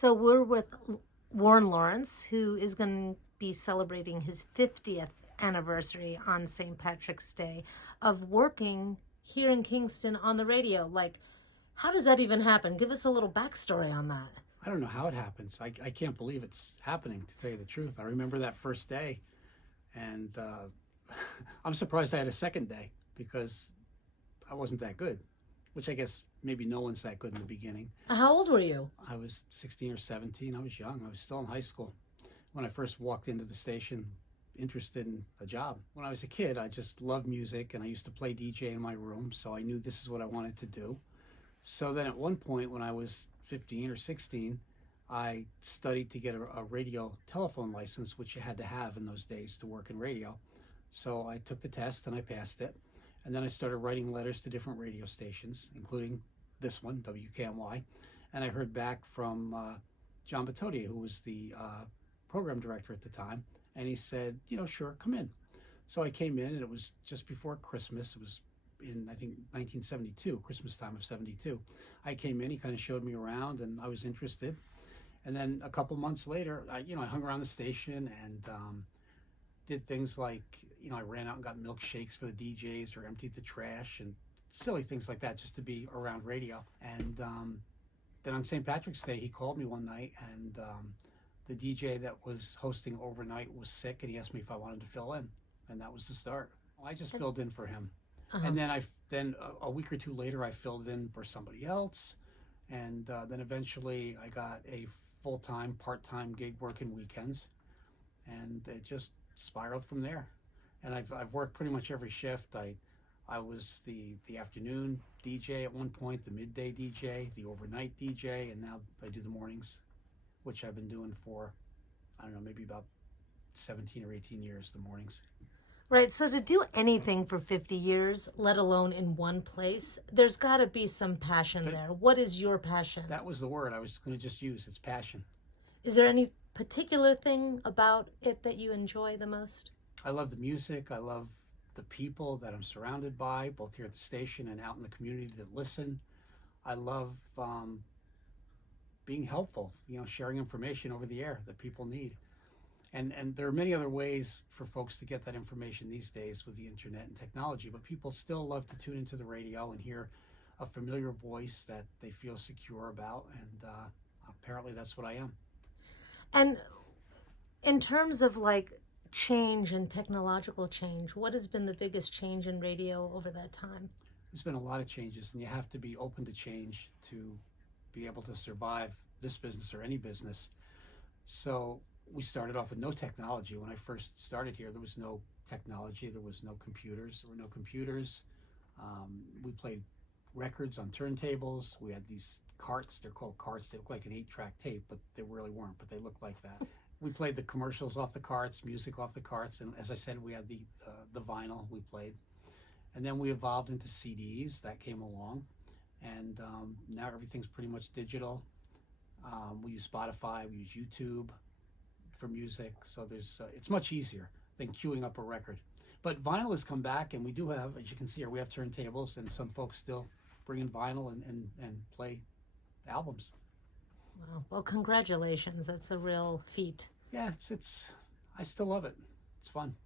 So we're with Warren Lawrence, who is going to be celebrating his 50th anniversary on St. Patrick's Day of working here in Kingston on the radio. Like, how does that even happen? Give us a little backstory on that. I don't know how it happens. I can't believe it's happening, to tell you the truth. I remember that first day, and I'm surprised I had a second day because I wasn't that good, which I guess maybe no one's that good in the beginning. How old were you? I was 16 or 17. I was young. I was still in high school when I first walked into the station, interested in a job. When I was a kid, I just loved music, and I used to play DJ in my room, so I knew this is what I wanted to do. So then at one point when I was 15 or 16, I studied to get a radio telephone license, which you had to have in those days to work in radio. So I took the test and I passed it. And then I started writing letters to different radio stations, including this one, WKNY. And I heard back from John Batodia, who was the program director at the time. And he said, sure, come in. So I came in, and it was just before Christmas. It was in, I think, 1972, Christmas time of 72. I came in, he kind of showed me around, and I was interested. And then a couple months later, I hung around the station and did things like, I ran out and got milkshakes for the DJs or emptied the trash and silly things like that just to be around radio. And then on St. Patrick's Day, he called me one night, and the DJ that was hosting overnight was sick, and he asked me if I wanted to fill in. And that was the start. I just filled in for him. Uh-huh. And then a week or two later, I filled in for somebody else. And then eventually I got a full-time, part-time gig working weekends. And it just spiraled from there. And I've worked pretty much every shift. I was the afternoon DJ at one point, the midday DJ, the overnight DJ, and now I do the mornings, which I've been doing for, I don't know, maybe about 17 or 18 years, the mornings. Right, so to do anything for 50 years, let alone in one place, there's got to be some passion there. What is your passion? That was the word I was going to just use. It's passion. Is there any particular thing about it that you enjoy the most? I love the music. I love the people that I'm surrounded by, both here at the station and out in the community that listen. I love being helpful, sharing information over the air that people need. And there are many other ways for folks to get that information these days with the internet and technology, but people still love to tune into the radio and hear a familiar voice that they feel secure about, and apparently that's what I am. And in terms of change and technological change, what has been the biggest change in radio over that time? There's been a lot of changes, and you have to be open to change to be able to survive this business or any business. So we started off with no technology. When I first started here, there was no technology. There was no computers. There were no computers. We played records on turntables. We had these carts. They're called carts. They look like an 8-track tape, but they really weren't, but they looked like that. We played the commercials off the carts, music off the carts, and as I said, we had the vinyl we played. And then we evolved into CDs. That came along. And now everything's pretty much digital. We use Spotify. We use YouTube for music, so it's much easier than queuing up a record. But vinyl has come back, and we do have, as you can see here, we have turntables, and some folks still bring in vinyl and play albums. Wow. Well, congratulations. That's a real feat. Yeah, it's I still love it. It's fun.